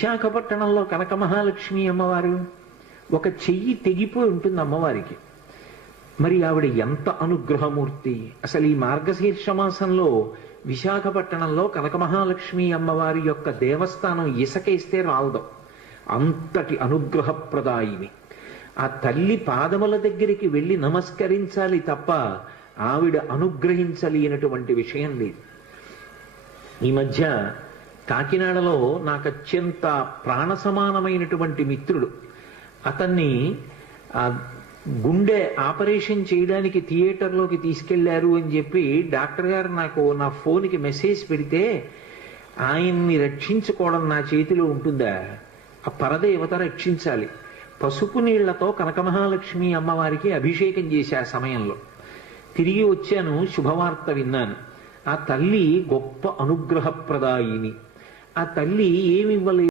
విశాఖపట్నంలో కనక మహాలక్ష్మి అమ్మవారు ఒక చెయ్యి తెగిపోయి ఉంటుంది అమ్మవారికి. మరి ఆవిడ ఎంత అనుగ్రహమూర్తి! అసలు ఈ మార్గశీర్ష మాసంలో విశాఖపట్నంలో కనక మహాలక్ష్మి అమ్మవారి యొక్క దేవస్థానం ఇసకేస్తే రాలదు, అంతటి అనుగ్రహప్రదాయిని. ఆ తల్లి పాదముల దగ్గరికి వెళ్ళి నమస్కరించాలి తప్ప ఆవిడ అనుగ్రహించలేనటువంటి విషయం లేదు. ఈ మధ్య కాకినాడలో నాకు అత్యంత ప్రాణ సమానమైనటువంటి మిత్రుడు, అతన్ని గుండె ఆపరేషన్ చేయడానికి థియేటర్లోకి తీసుకెళ్లారు అని చెప్పి డాక్టర్ గారు నాకు నా ఫోన్కి మెసేజ్ పెడితే, ఆయన్ని రక్షించుకోవడం నా చేతిలో ఉంటుందా? ఆ పరదేవత రక్షించాలి. పసుపు నీళ్లతో కనక మహాలక్ష్మి అమ్మవారికి అభిషేకం చేశా ఆ సమయంలో. తిరిగి వచ్చాను, శుభవార్త విన్నాను. ఆ తల్లి గొప్ప అనుగ్రహప్రదాయిని. ఆ తల్లి ఏమివ్వలేదు.